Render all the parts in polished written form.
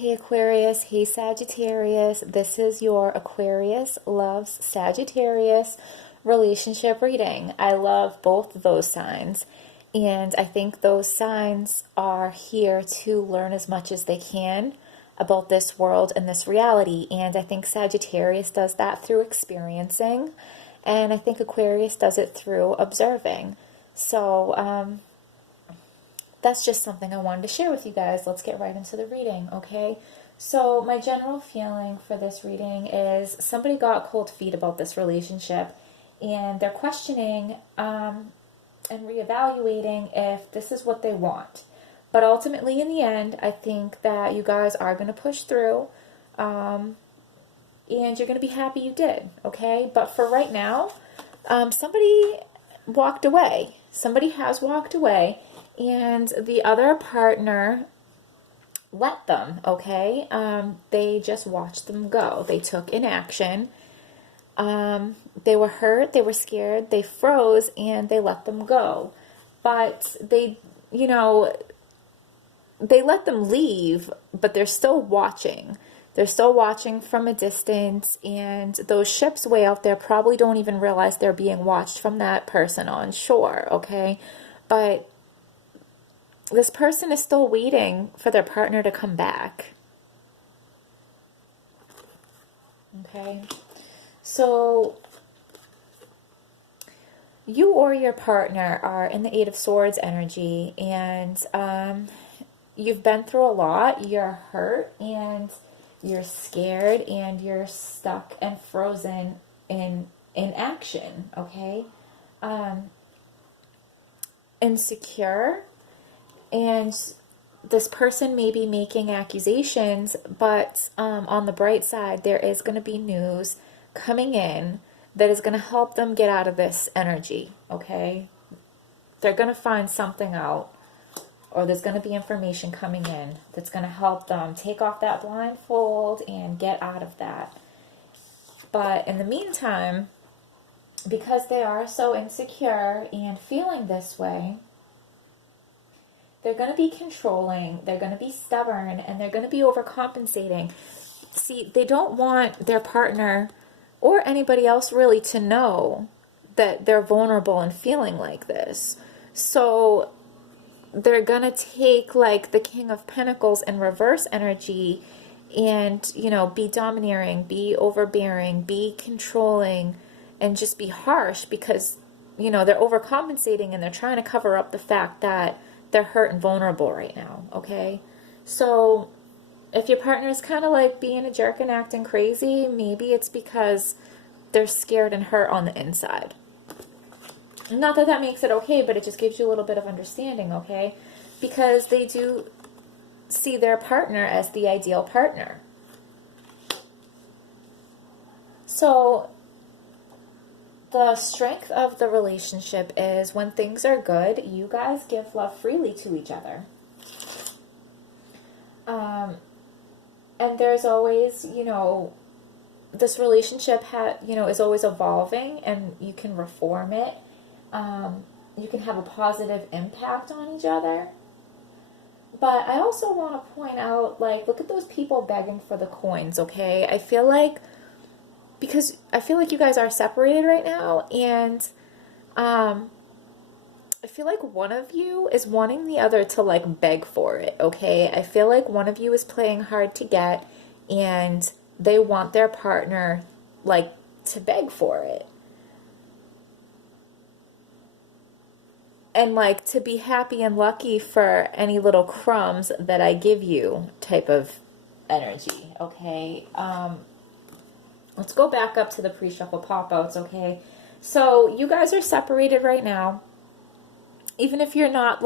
Hey Aquarius, hey Sagittarius. This is your Aquarius loves Sagittarius relationship reading. I love both of those signs, and I think those signs are here to learn as much as they can about this world and this reality. And I think Sagittarius does that through experiencing, and I think Aquarius does it through observing. So, that's just something I wanted to share with you guys. Let's get right into the reading, okay? So my general feeling for this reading is somebody got cold feet about this relationship, and they're questioning and reevaluating if this is what they want. But ultimately, in the end, I think that you guys are going to push through, and you're going to be happy you did, okay? But for right now, somebody walked away. Somebody has walked away. And the other partner let them, okay? They just watched them go. They took inaction. They were hurt, they were scared, they froze, and they let them go. But they let them leave, but they're still watching. They're still watching from a distance, and those ships way out there probably don't even realize they're being watched from that person on shore, okay? But this person is still waiting for their partner to come back. Okay, so you or your partner are in the Eight of Swords energy, and you've been through a lot. You're hurt, and you're scared, and you're stuck and frozen in action. Okay, insecure. And this person may be making accusations, but on the bright side, there is going to be news coming in that is going to help them get out of this energy, okay? They're going to find something out, or there's going to be information coming in that's going to help them take off that blindfold and get out of that. But in the meantime, because they are so insecure and feeling this way, they're going to be controlling, they're going to be stubborn, and they're going to be overcompensating. See, they don't want their partner or anybody else really to know that they're vulnerable and feeling like this. So they're going to take like the King of Pentacles in reverse energy and, be domineering, be overbearing, be controlling, and just be harsh because, they're overcompensating and they're trying to cover up the fact that they're hurt and vulnerable right now, okay? So if your partner is kind of like being a jerk and acting crazy, maybe it's because they're scared and hurt on the inside. Not that that makes it okay, but it just gives you a little bit of understanding, okay? Because they do see their partner as the ideal partner. So the strength of the relationship is when things are good, you guys give love freely to each other. And there's always, this relationship is always evolving, and you can reform it. You can have a positive impact on each other. But I also want to point out, look at those people begging for the coins, okay? Because I feel like you guys are separated right now, and I feel like one of you is wanting the other to beg for it, okay? I feel like one of you is playing hard to get, and they want their partner to beg for it. And to be happy and lucky for any little crumbs that I give you type of energy, okay? Let's go back up to the pre-shuffle pop-outs, okay? So you guys are separated right now. Even if you're not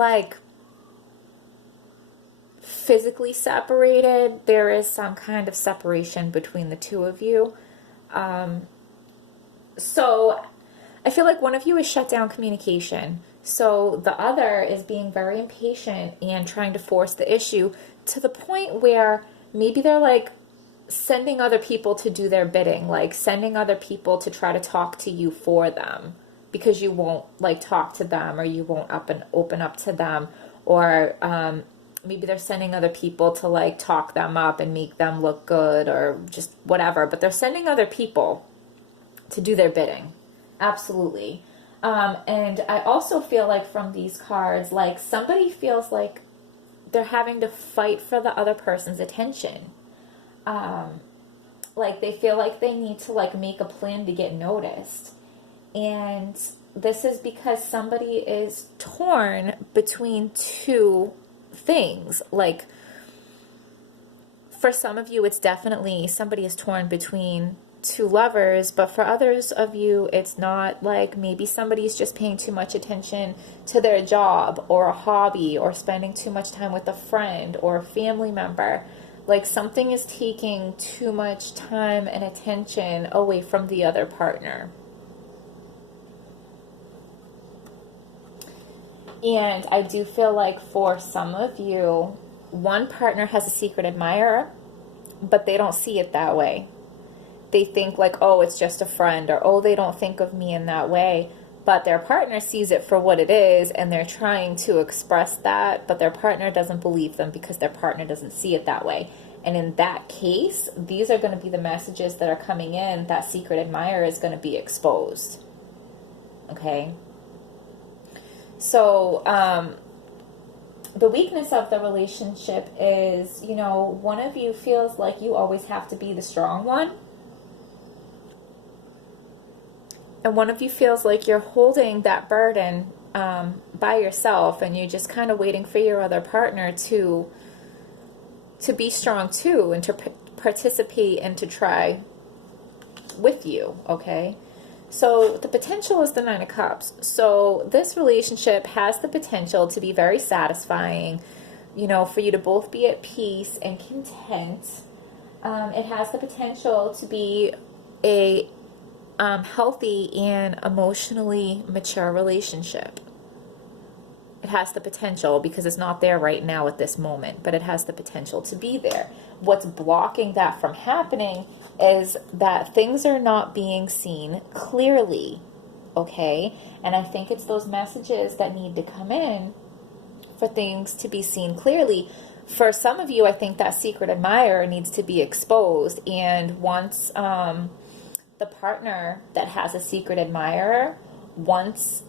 physically separated, there is some kind of separation between the two of you. So I feel like one of you is shut down communication. So the other is being very impatient and trying to force the issue to the point where maybe they're sending other people to do their bidding, sending other people to try to talk to you for them because you won't talk to them, or you won't open up to them, or maybe they're sending other people to like talk them up and make them look good or just whatever, but they're sending other people to do their bidding. Absolutely. And I also feel like from these cards, like somebody feels like they're having to fight for the other person's attention. Like they feel like they need to like make a plan to get noticed. And this is because somebody is torn between two things. Like for some of you, it's definitely somebody is torn between two lovers, but for others of you, it's not. Like maybe somebody's just paying too much attention to their job or a hobby or spending too much time with a friend or a family member. Like something is taking too much time and attention away from the other partner. And I do feel like for some of you, one partner has a secret admirer, but they don't see it that way. They think like, oh, it's just a friend, or oh, they don't think of me in that way. But their partner sees it for what it is, and they're trying to express that, but their partner doesn't believe them because their partner doesn't see it that way. And in that case, these are going to be the messages that are coming in. That secret admirer is going to be exposed. Okay? So, the weakness of the relationship is, you know, one of you feels like you always have to be the strong one. And one of you feels like you're holding that burden by yourself, and you're just kind of waiting for your other partner to be strong too, and to participate and to try with you, okay? So the potential is the Nine of Cups. So this relationship has the potential to be very satisfying, you know, for you to both be at peace and content. It has the potential to be a healthy and emotionally mature relationship. It has the potential, because it's not there right now at this moment, but it has the potential to be there. What's blocking that from happening is that things are not being seen clearly, okay? And I think it's those messages that need to come in for things to be seen clearly. For some of you, I think that secret admirer needs to be exposed, and once the partner that has a secret admirer, once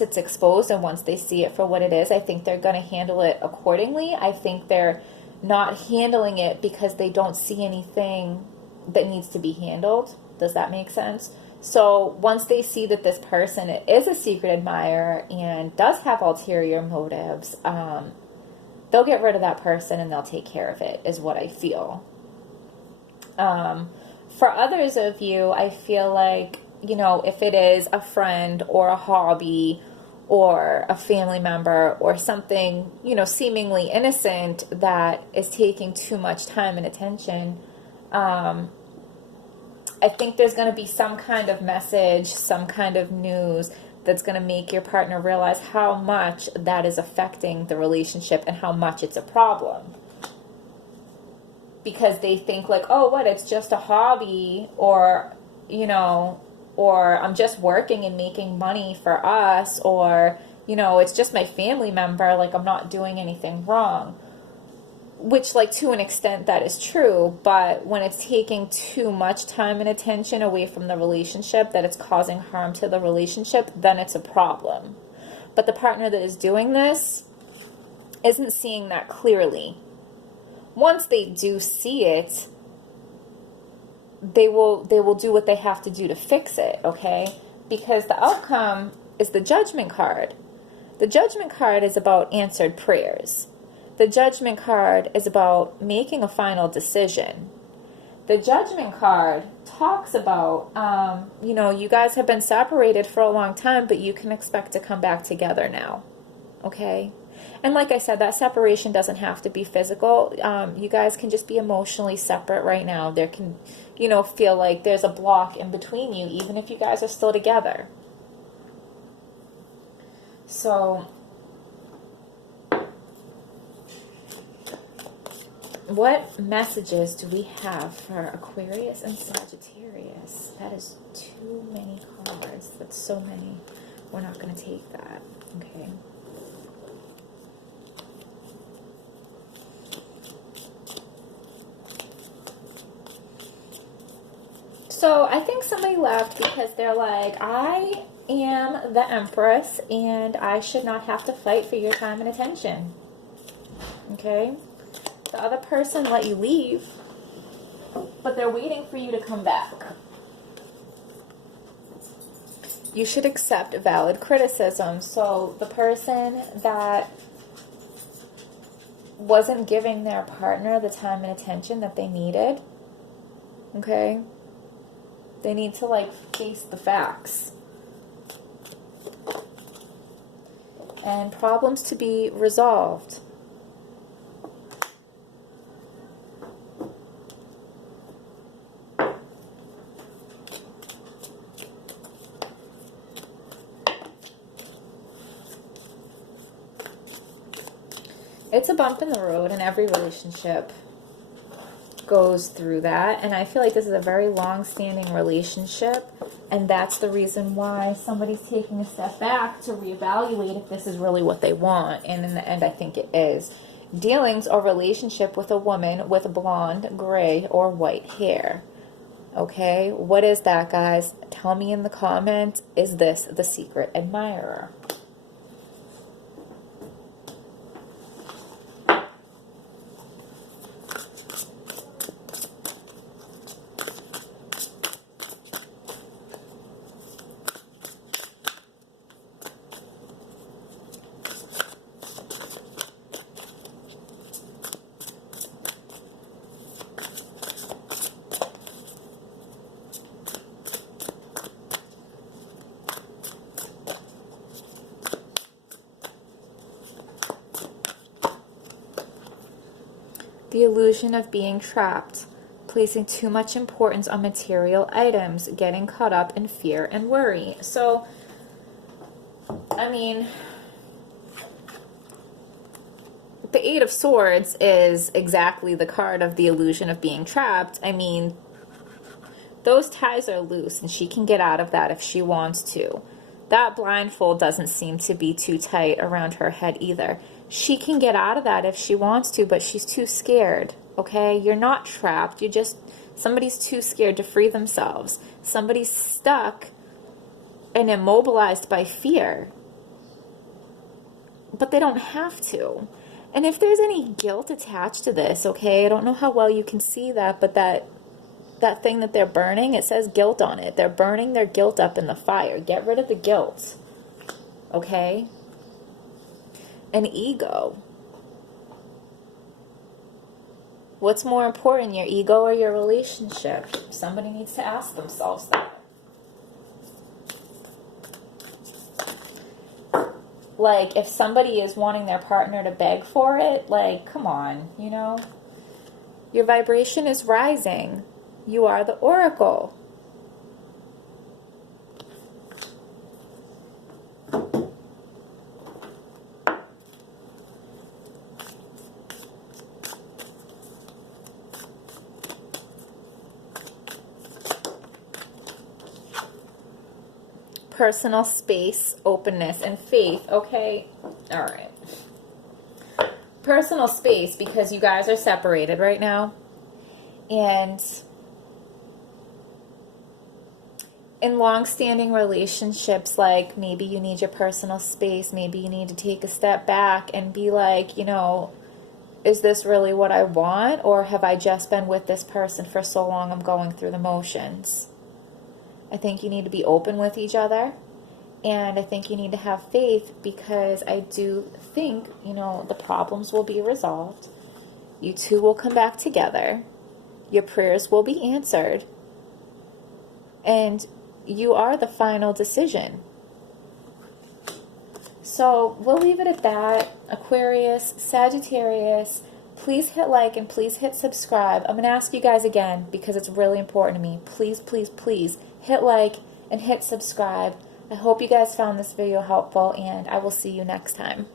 it's exposed and once they see it for what it is, I think they're going to handle it accordingly. I think they're not handling it because they don't see anything that needs to be handled. Does that make sense? So once they see that this person is a secret admirer and does have ulterior motives, they'll get rid of that person and they'll take care of it, is what I feel. For others of you, I feel like, you know, if it is a friend or a hobby or a family member or something, you know, seemingly innocent that is taking too much time and attention, I think there's going to be some kind of message, some kind of news that's going to make your partner realize how much that is affecting the relationship and how much it's a problem. Because they think like, oh, what, it's just a hobby, or, you know, or I'm just working and making money for us, or, you know, it's just my family member, like I'm not doing anything wrong. Which, like, to an extent that is true, but when it's taking too much time and attention away from the relationship, that it's causing harm to the relationship, then it's a problem. But the partner that is doing this isn't seeing that clearly. Once they do see it, they will do what they have to do to fix it, okay? Because the outcome is the Judgment card. The Judgment card is about answered prayers. The Judgment card is about making a final decision. The Judgment card talks about, you know, you guys have been separated for a long time, but you can expect to come back together now, okay? And like I said, that separation doesn't have to be physical. You guys can just be emotionally separate right now. There can, you know, feel like there's a block in between you, even if you guys are still together. So, what messages do we have for Aquarius and Sagittarius? That is too many cards. That's so many. We're not going to take that. Okay. So I think somebody left because they're like, I am the Empress and I should not have to fight for your time and attention. Okay? The other person let you leave, but they're waiting for you to come back. You should accept valid criticism. So the person that wasn't giving their partner the time and attention that they needed, okay, they need to like face the facts. And problems to be resolved. It's a bump in the road, and every relationship goes through that. And I feel like this is a very long-standing relationship, and that's the reason why somebody's taking a step back to reevaluate if this is really what they want. And in the end, I think it is. Dealings or relationship with a woman with blonde, gray, or white hair. Okay, what is that, guys? Tell me in the comments. Is this the secret admirer? The illusion of being trapped, placing too much importance on material items, getting caught up in fear and worry. So, I mean, the Eight of Swords is exactly the card of the illusion of being trapped. I mean, those ties are loose, and she can get out of that if she wants to. That blindfold doesn't seem to be too tight around her head either. She can get out of that if she wants to, but she's too scared, okay? You're not trapped. You're just, somebody's too scared to free themselves. Somebody's stuck and immobilized by fear. But they don't have to. And if there's any guilt attached to this, okay, I don't know how well you can see that, but that thing that they're burning, it says guilt on it. They're burning their guilt up in the fire. Get rid of the guilt, okay? An ego. What's more important, your ego or your relationship? Somebody needs to ask themselves that. Like, if somebody is wanting their partner to beg for it, like, come on, you know? Your vibration is rising. You are the oracle. Personal space, openness, and faith. Okay, all right. Personal space, because you guys are separated right now. And in long-standing relationships, like, maybe you need your personal space. Maybe you need to take a step back and be like, you know, is this really what I want? Or have I just been with this person for so long I'm going through the motions? I think you need to be open with each other, and I think you need to have faith, because I do think, you know, the problems will be resolved. You two will come back together. Your prayers will be answered, and you are the final decision. So we'll leave it at that. Aquarius, Sagittarius, please hit like and please hit subscribe. I'm going to ask you guys again because it's really important to me. Please, please, please hit like and hit subscribe. I hope you guys found this video helpful, and I will see you next time.